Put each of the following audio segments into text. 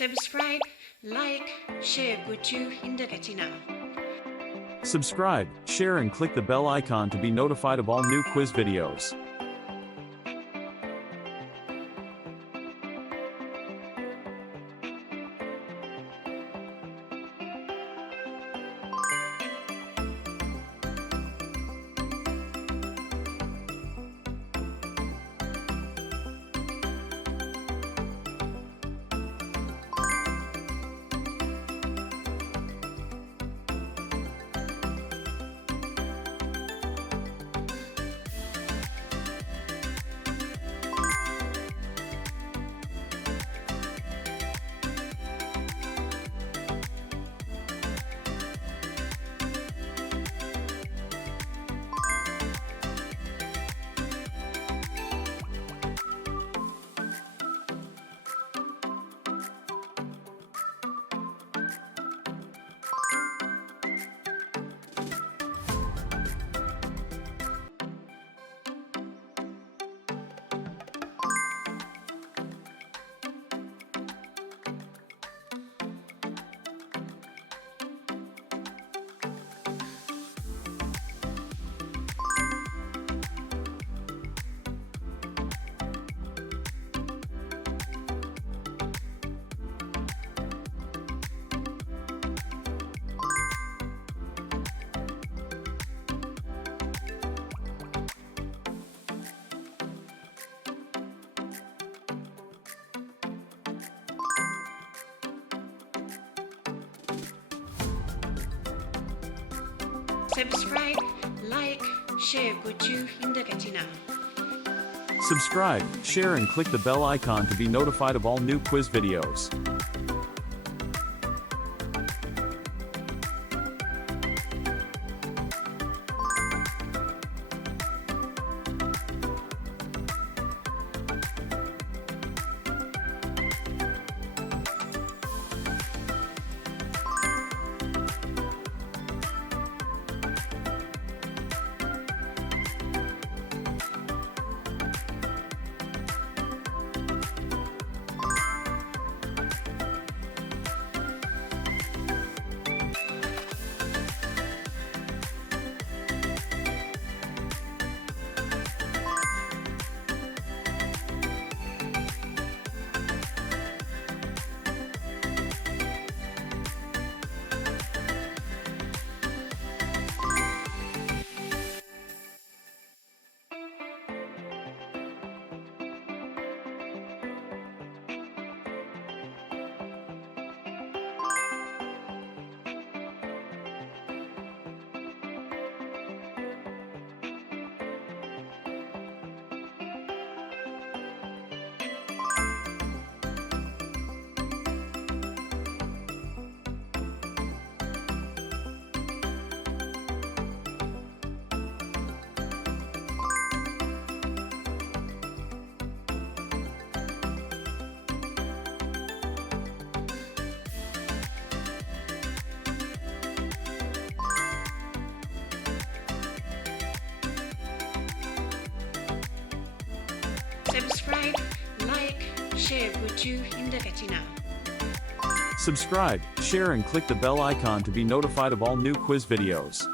Subscribe, like, share bucu hindi now. Subscribe, share and click the bell icon to be notified of all new quiz videos. Subscribe, like, share bucu hindi now. Subscribe, share and click the bell icon to be notified of all new quiz videos. Subscribe, like, share bucu hindi now. Subscribe, share and click the bell icon to be notified of all new quiz videos.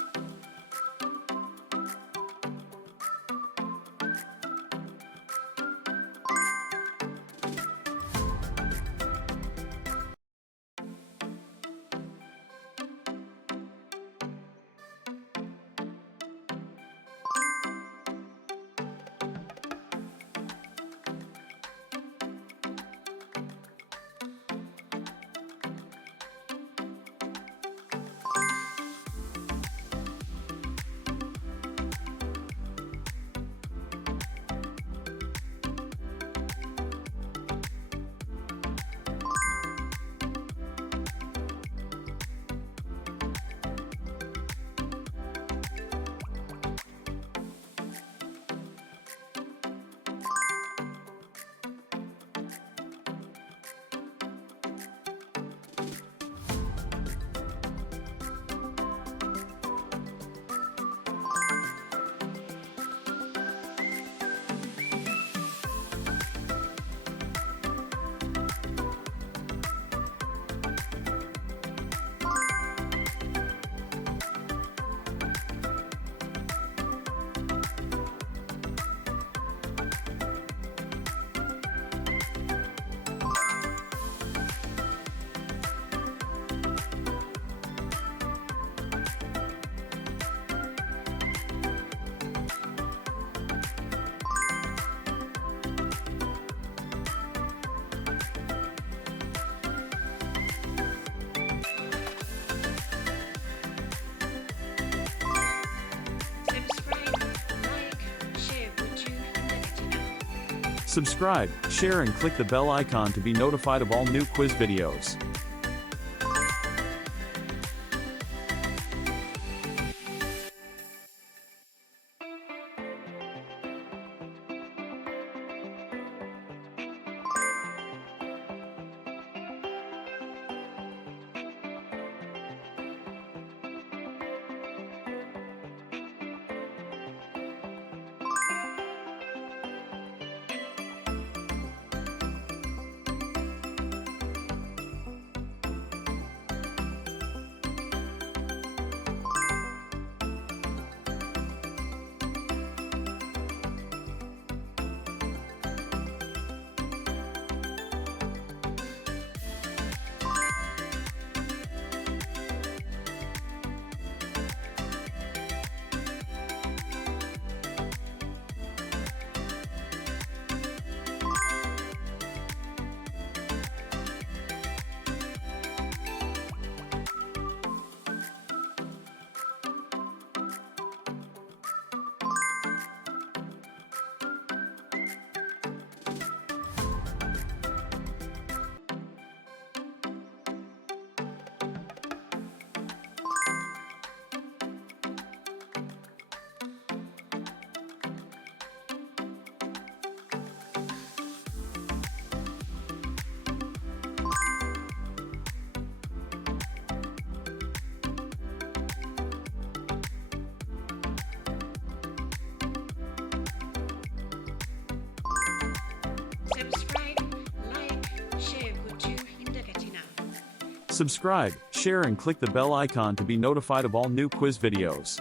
Subscribe, share and click the bell icon to be notified of all new quiz videos. Subscribe, share and click the bell icon to be notified of all new quiz videos.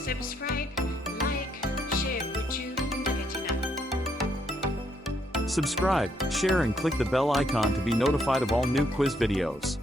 Subscribe, like, share gochuuf hin dagatinaa. Subscribe, share and click the bell icon to be notified of all new quiz videos.